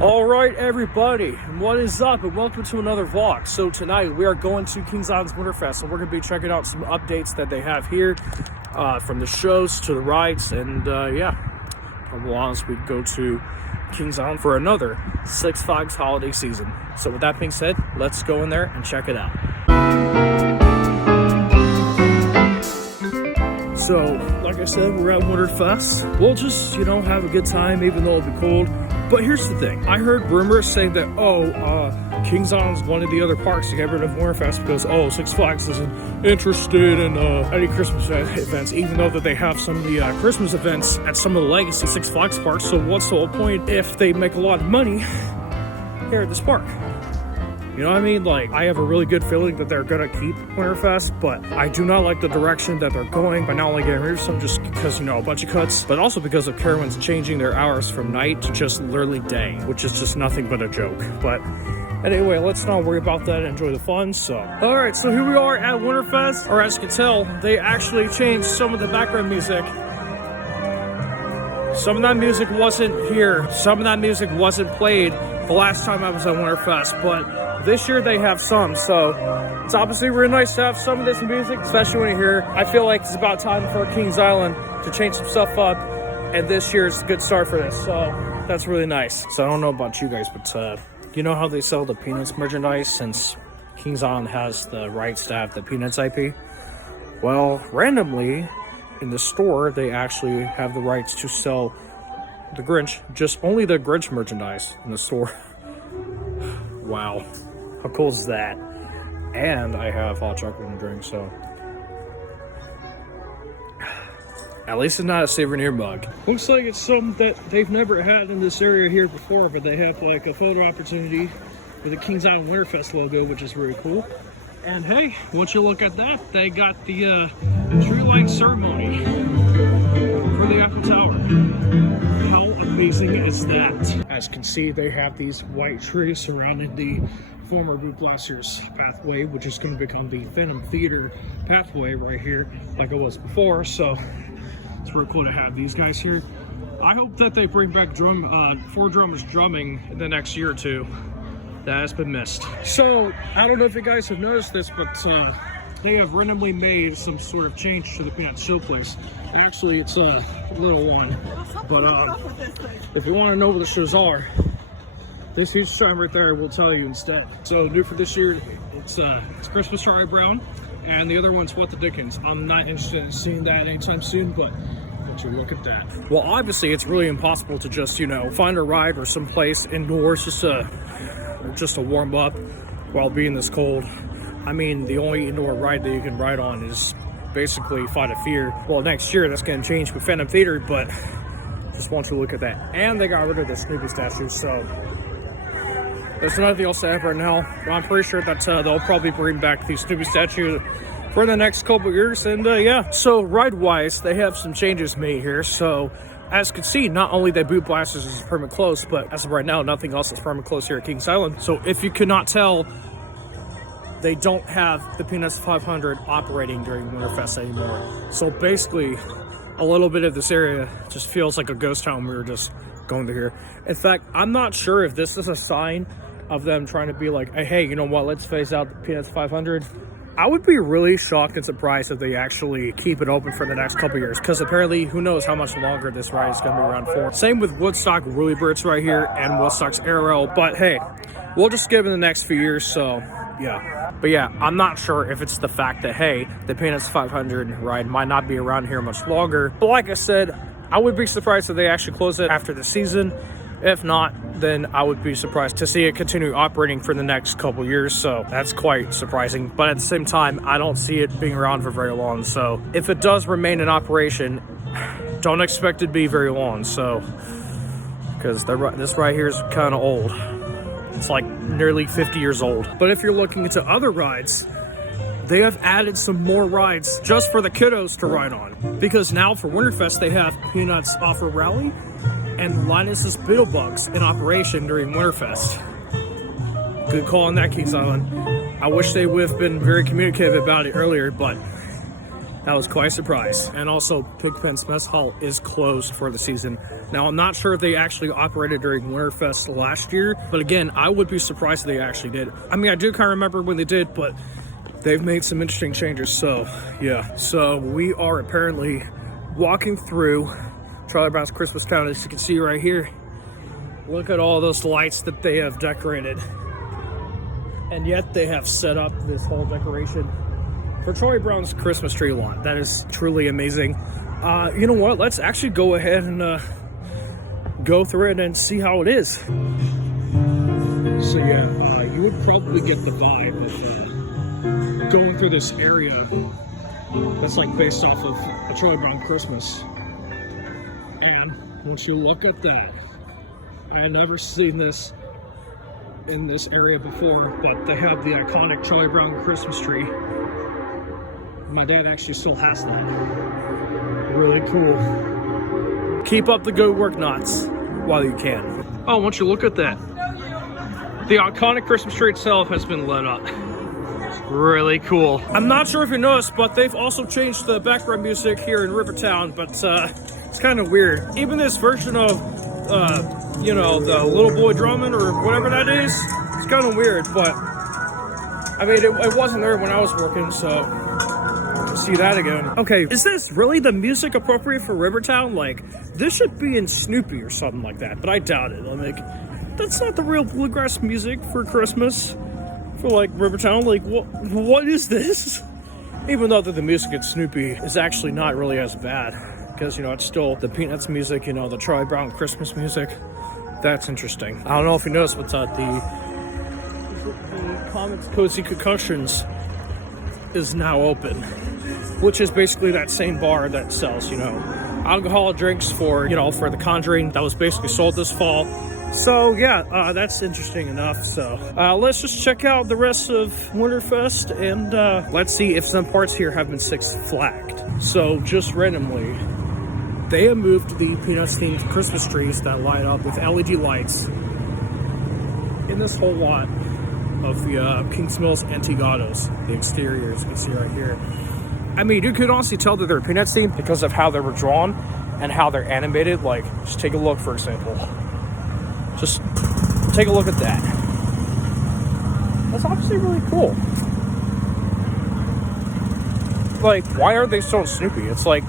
All right, everybody, what is up, and welcome to another vlog. So tonight we are going to Kings Island's WinterFest, and we're going to be checking out some updates that they have here, from the shows to the rides, and yeah, come along as we go to Kings Island for another Six Flags holiday season. So with that being said, let's go in there and check it out. So, like I said, we're at WinterFest. We'll just, have a good time, even though it'll be cold. But here's the thing. I heard rumors saying that, Kings Island's one of the other parks to get rid of WinterFest because, Six Flags isn't interested in any Christmas events, even though that they have some of the Christmas events at some of the legacy Six Flags parks. So what's the whole point if they make a lot of money here at this park? You know what I mean? Like, I have a really good feeling that they're gonna keep WinterFest, but I do not like the direction that they're going by not only getting rid of some just because, a bunch of cuts, but also because of Carowinds changing their hours from night to just literally day, which is just nothing but a joke. But anyway, let's not worry about that and enjoy the fun. So, all right, so here we are at WinterFest, or as you can tell, they actually changed some of the background music. Some of that music wasn't here. Some of that music wasn't played the last time I was at WinterFest, but this year they have some, so it's obviously really nice to have some of this music, especially when you're here. I feel like it's about time for Kings Island to change some stuff up, and this year is a good start for this, so that's really nice. So I don't know about you guys, but you know how they sell the Peanuts merchandise since Kings Island has the rights to have the Peanuts IP? Well, randomly in the store, they actually have the rights to sell the Grinch, just only the Grinch merchandise in the store. Wow. How cool is that? And I have hot chocolate and drink, so at least it's not a souvenir mug. Looks like it's something that they've never had in this area here before, but they have like a photo opportunity with the Kings Island WinterFest logo, which is really cool. And hey, once you look at that, they got the tree light ceremony for the Eiffel Tower. How amazing is that? As you can see, they have these white trees surrounding the former Boot Blasters pathway, which is going to become the Phantom Theater pathway right here, like it was before. So it's really cool to have these guys here. I hope that they bring back four drummers drumming in the next year or two. That has been missed. So I don't know if you guys have noticed this, but they have randomly made some sort of change to the Peanut Showplace. Actually, it's a little one, but if you want to know what the shows are, this huge sign right there will tell you instead. So new for this year, it's Christmas Charlie Brown, and the other one's What the Dickens. I'm not interested in seeing that anytime soon, but once you look at that. Well, obviously, it's really impossible to just, find a ride or some place indoors just to warm up while being this cold. I mean, the only indoor ride that you can ride on is basically Fight of Fear. Well, next year that's going to change with Phantom Theater, but just want you to look at that. And they got rid of the Snoopy statue, so there's nothing else to have right now. I'm pretty sure that they'll probably bring back the Snoopy statue for the next couple years. And yeah, so ride-wise, they have some changes made here. So as you can see, not only that Boot Blasters is permanent closed, but as of right now, nothing else is permanent closed here at Kings Island. So if you could not tell, they don't have the Peanuts 500 operating during WinterFest anymore. So basically, a little bit of this area just feels like a ghost town. We were just going to here. In fact, I'm not sure if this is a sign of them trying to be like, hey, you know what, let's phase out the Peanuts 500. I would be really shocked and surprised if they actually keep it open for the next couple years, because apparently, who knows how much longer this ride is going to be around for. Same with Woodstock Woolly Birds right here and Woodstock's Aerial, but hey, we'll just give it the next few years, so yeah. But yeah, I'm not sure if it's the fact that, hey, the Peanuts 500 ride might not be around here much longer. But like I said, I would be surprised if they actually close it after the season. If not, then I would be surprised to see it continue operating for the next couple years. So that's quite surprising. But at the same time, I don't see it being around for very long. So if it does remain in operation, don't expect it to be very long. So, because this right here is kind of old. It's like nearly 50 years old. But if you're looking into other rides, they have added some more rides just for the kiddos to ride on. Because now for WinterFest, they have Peanuts Off-Road Rally and Linus's Beetlebugs in operation during WinterFest. Good call on that, Kings Island. I wish they would have been very communicative about it earlier, but That was quite a surprise. And also, Pigpen's Mess Hall is closed for the season. Now, I'm not sure if they actually operated during WinterFest last year, but again, I would be surprised if they actually did. I mean, I do kind of remember when they did, but they've made some interesting changes, so yeah. So we are apparently walking through Charlie Brown's Christmas Town, as you can see right here. Look at all those lights that they have decorated. And yet they have set up this whole decoration for Charlie Brown's Christmas tree lawn. That is truly amazing. You know what? Let's actually go ahead and go through it and see how it is. So yeah, you would probably get the vibe of going through this area that's like based off of a Charlie Brown Christmas. And once you look at that, I had never seen this in this area before, but they have the iconic Charlie Brown Christmas tree. My dad actually still has that. Really cool. Keep up the good work, Knots, while you can. Oh, once you look at that, the iconic Christmas tree itself has been lit up. Really cool. I'm not sure if you noticed, but they've also changed the background music here in Rivertown, but it's kind of weird. Even this version of, you know, the little boy drumming or whatever that is, it's kind of weird, but I mean, it wasn't there when I was working, so to see that again. Okay, is this really the music appropriate for Rivertown? Like, this should be in Snoopy or something like that, but I doubt it. I'm like, that's not the real bluegrass music for Christmas. For like Rivertown, like what is this? Even though that the music at Snoopy is actually not really as bad, because you know it's still the Peanuts music, you know, the Charlie Brown Christmas music. That's interesting. I don't know if you noticed, but the Comics Cozy Concussions is now open, which is basically that same bar that sells, you know, alcoholic drinks for, you know, for The Conjuring, that was basically sold this fall. So yeah, that's interesting enough. So let's just check out the rest of WinterFest and let's see if some parts here have been Six Flagged. So just randomly, they have moved the Peanuts themed Christmas trees that light up with LED lights in this whole lot of the Kings Mills Antique Autos, the exteriors you can see right here. I mean, you could honestly tell that they're Peanuts themed because of how they were drawn and how they're animated. Like, just take a look, for example. Just take a look at that. That's actually really cool. Like, why are they so Snoopy? It's like,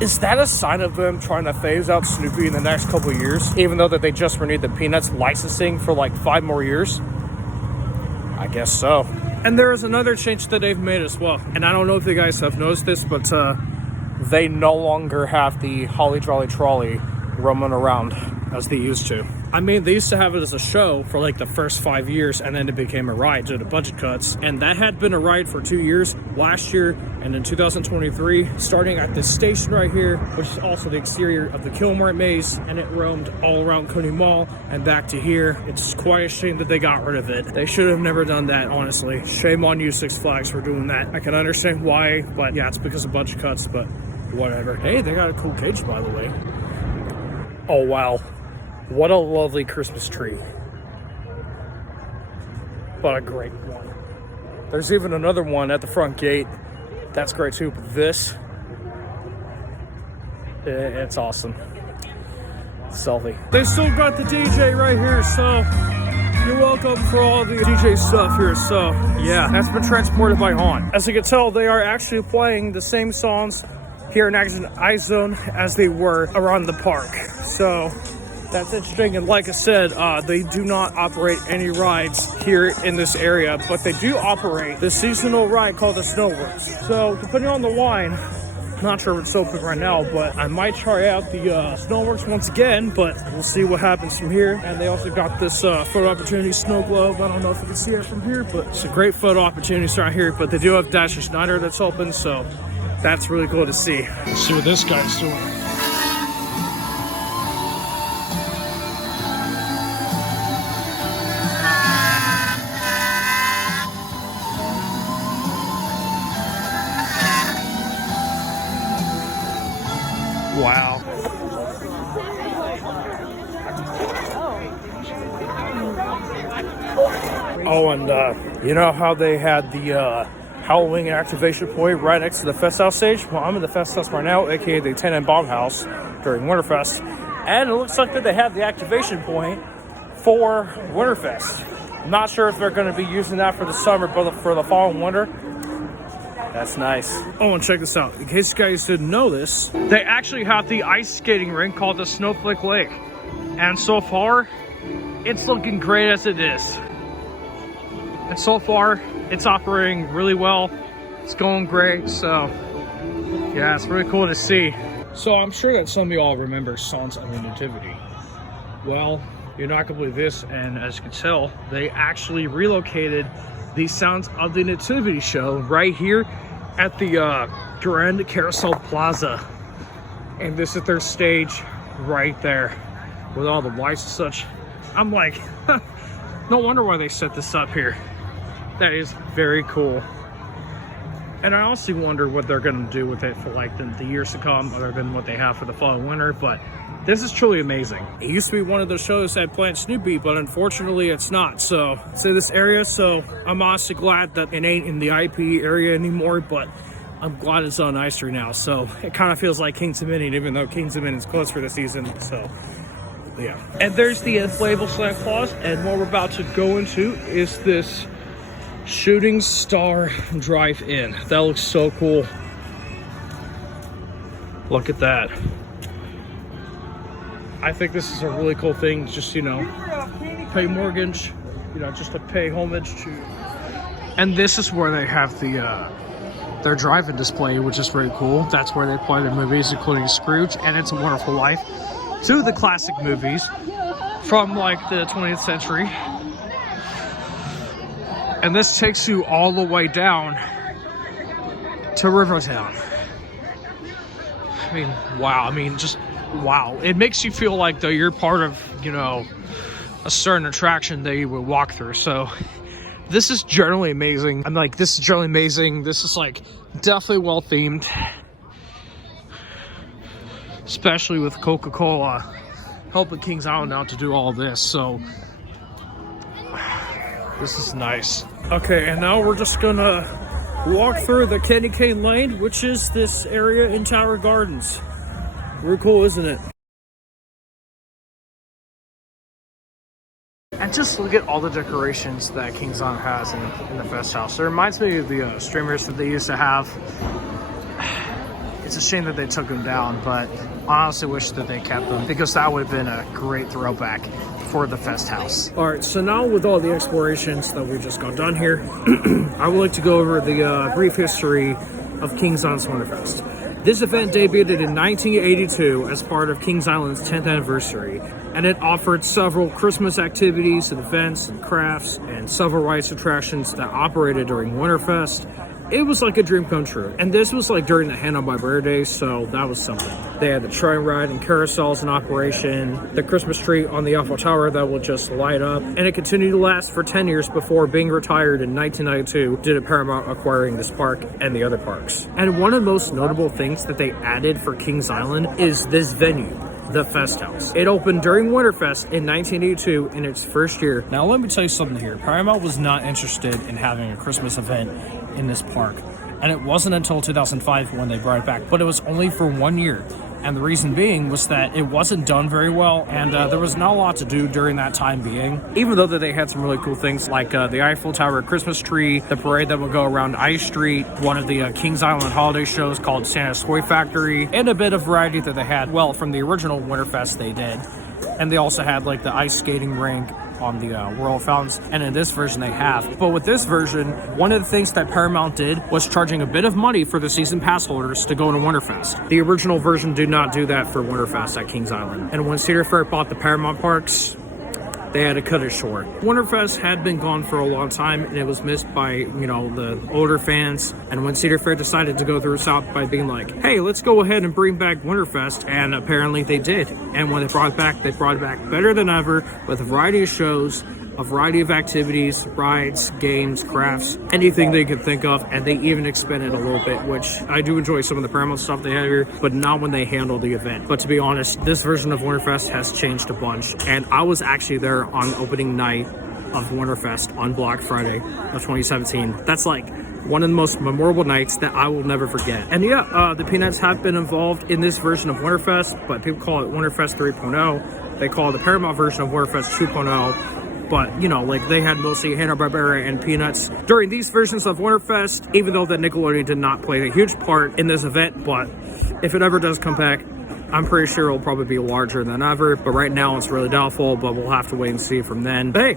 is that a sign of them trying to phase out Snoopy in the next couple of years? Even though that they just renewed the Peanuts licensing for like 5 more years? I guess so. And there is another change that they've made as well. And I don't know if you guys have noticed this, but they no longer have the Holly Jolly Trolley roaming around as they used to. I mean, they used to have it as a show for like the first 5 years, and then it became a ride due to budget cuts. And that had been a ride for 2 years, last year, and in 2023, starting at this station right here, which is also the exterior of the Kilmore Maze, and it roamed all around Coney Mall and back to here. It's quite a shame that they got rid of it. They should have never done that, honestly. Shame on you, Six Flags, for doing that. I can understand why, but yeah, it's because of budget cuts, but whatever. Hey, they got a cool cage, by the way. Oh, wow. What a lovely Christmas tree. But a great one. There's even another one at the front gate. That's great too, but this, it's awesome. Selfie. They still got the DJ right here, so you're welcome for all the DJ stuff here. So yeah, that's been transported by Haunt. As you can tell, they are actually playing the same songs here in Action iZone as they were around the park. So that's interesting, and like I said, they do not operate any rides here in this area, but they do operate the seasonal ride called the Snowworks. So depending on the wine, not sure if it's open right now, but I might try out the Snowworks once again, but we'll see what happens from here. And they also got this photo opportunity snow globe. I don't know if you can see it from here, but it's a great photo opportunity right here. But they do have Dasher Snyder that's open, so that's really cool to see. Let's see what this guy's doing. Wow. Oh, and you know how they had the Halloween activation point right next to the Fest House stage. Well, I'm in the Fest House right now, aka the 10 and Bomb House during Winterfest. And it looks like that they have the activation point for Winterfest. I'm not sure if they're going to be using that for the summer, but for the fall and winter. That's nice. Oh, and check this out. In case you guys didn't know this, they actually have the ice skating rink called the Snowflake Lake. And so far, it's looking great as it is. And so far, it's operating really well. It's going great, so yeah, it's really cool to see. So I'm sure that some of you all remember Sons of the Nativity. Well, you're not gonna believe this, and as you can tell, they actually relocated the Sounds of the Nativity show right here at the Grand Carousel Plaza. And this is their stage right there with all the lights and such. I'm like, no wonder why they set this up here. That is very cool. And I honestly wonder what they're going to do with it for like the years to come, other than what they have for the fall and winter. But this is truly amazing. It used to be one of those shows that Plant Snoopy, but unfortunately it's not. So it's in this area, so I'm honestly glad that it ain't in the IP area anymore, but I'm glad it's on ice right now. So it kind of feels like Kings Dominion, even though Kings Dominion is closed for the season. So yeah. And there's the inflatable Santa Claus, and what we're about to go into is this Shooting Star Drive-In. That looks so cool. Look at that. I think this is a really cool thing. Just, you know, pay mortgage, you know, just to pay homage to. And this is where they have the their drive-in display, which is very cool. That's where they play their movies, including Scrooge and It's a Wonderful Life, two of the classic movies from like the 20th century. And this takes you all the way down to Rivertown. I mean, wow. I mean, just wow. It makes you feel like though you're part of, you know, a certain attraction that you would walk through. So this is generally amazing. I'm like, this is generally amazing. This is like definitely well themed, especially with Coca-Cola helping Kings Island out to do all this. So this is nice. Okay, and now we're just gonna walk through the Candy Cane Lane, which is this area in Tower Gardens. Very cool, isn't it? And just look at all the decorations that Kings Island has in the Fest House. It reminds me of the streamers that they used to have. It's a shame that they took them down, but I honestly wish that they kept them because that would have been a great throwback for the Fest House. All right, so now with all the explorations that we just got done here, I would like to go over the brief history of Kings Island's Winterfest. This event debuted in 1982 as part of Kings Island's 10th anniversary, and it offered several Christmas activities and events and crafts and several rides attractions that operated during Winterfest. It was like a dream come true. And this was like during the Hanna-Barbera days, so that was something. They had the train ride and carousels in operation, the Christmas tree on the Eiffel Tower that would just light up, and it continued to last for 10 years before being retired in 1992 due to Paramount acquiring this park and the other parks. And one of the most notable things that they added for Kings Island is this venue, the Fest House. It opened during Winterfest in 1982 in its first year. Now let me tell you something here. Paramount was not interested in having a Christmas event in this park, and it wasn't until 2005 when they brought it back, but it was only for 1 year. And the reason being was that it wasn't done very well, and there was not a lot to do during that time being, even though that they had some really cool things like the Eiffel Tower Christmas tree, the parade that would go around Ice Street, one of the Kings Island holiday shows called Santa's Toy Factory, and a bit of variety that they had, well, from the original Winterfest they did. And they also had like the ice skating rink on the World Fountains, and in this version they have. But with this version, one of the things that Paramount did was charging a bit of money for the season pass holders to go to Winterfest. The original version did not do that for Winterfest at Kings Island. And when Cedar Fair bought the Paramount parks, they had to cut it short. Winterfest had been gone for a long time, and it was missed by, you know, the older fans. And when Cedar Fair decided to go through South by being like, hey, let's go ahead and bring back Winterfest, and apparently they did. And when they brought it back better than ever with a variety of shows, a variety of activities, rides, games, crafts, anything they could think of, and they even expanded a little bit, which I do enjoy some of the Paramount stuff they have here, but not when they handle the event. But to be honest, this version of Winterfest has changed a bunch, and I was actually there on opening night of WinterFest on Black Friday of 2017. That's like one of the most memorable nights that I will never forget. And yeah, the Peanuts have been involved in this version of WinterFest, but people call it WinterFest 3.0. They call it the Paramount version of WinterFest 2.0. But, you know, like, they had mostly Hanna-Barbera and Peanuts during these versions of WinterFest, even though that Nickelodeon did not play a huge part in this event. But if it ever does come back, I'm pretty sure it'll probably be larger than ever. But right now, it's really doubtful, but we'll have to wait and see from then. But hey,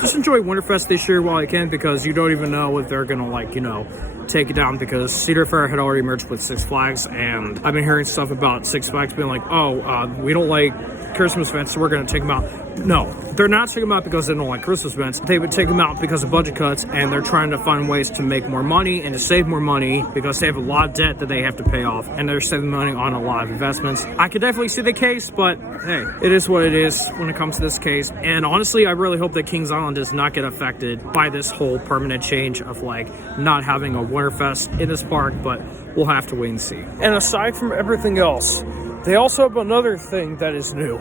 just enjoy WinterFest this year while you can, because you don't even know if they're gonna, like, you know, take it down, because Cedar Fair had already merged with Six Flags, and I've been hearing stuff about Six Flags being like, oh, we don't like Christmas events, so we're going to take them out. No, they're not taking them out because they don't like Christmas events. They would take them out because of budget cuts, and they're trying to find ways to make more money and to save more money, because they have a lot of debt that they have to pay off, and they're saving money on a lot of investments. I could definitely see the case, but hey, it is what it is when it comes to this case. And honestly, I really hope that Kings Island does not get affected by this whole permanent change of, like, not having a Winterfest in this park, but we'll have to wait and see. And aside from everything else, they also have another thing that is new.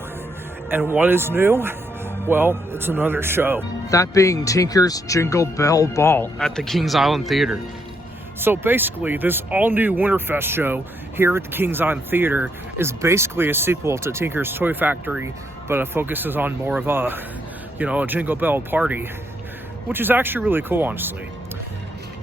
And what is new? Well, it's another show. That being Tinker's Jingle Bell Ball at the Kings Island Theater. So basically, this all-new WinterFest show here at the Kings Island Theater is basically a sequel to Tinker's Toy Factory, but it focuses on more of a, you know, a Jingle Bell party, which is actually really cool, honestly.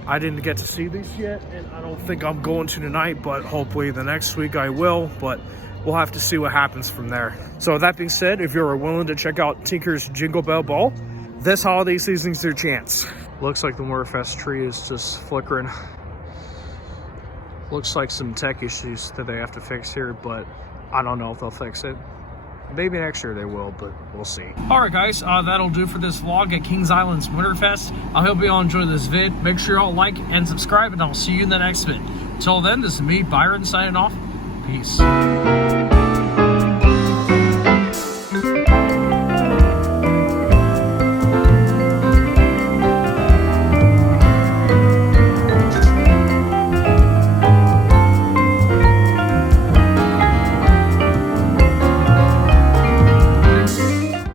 I didn't get to see these yet, and I don't think I'm going to tonight, but hopefully the next week I will, but we'll have to see what happens from there. So with that being said, if you're willing to check out Tinker's Jingle Bell Ball, this holiday season's your chance. Looks like the WinterFest tree is just flickering. Looks like some tech issues that they have to fix here, but I don't know if they'll fix it. Maybe next year they will, but we'll see. All right, guys, that'll do for this vlog at Kings Island's WinterFest. I hope you all enjoyed this vid. Make sure you all like and subscribe, and I'll see you in the next vid. Until then, this is me, Byron, signing off. Peace.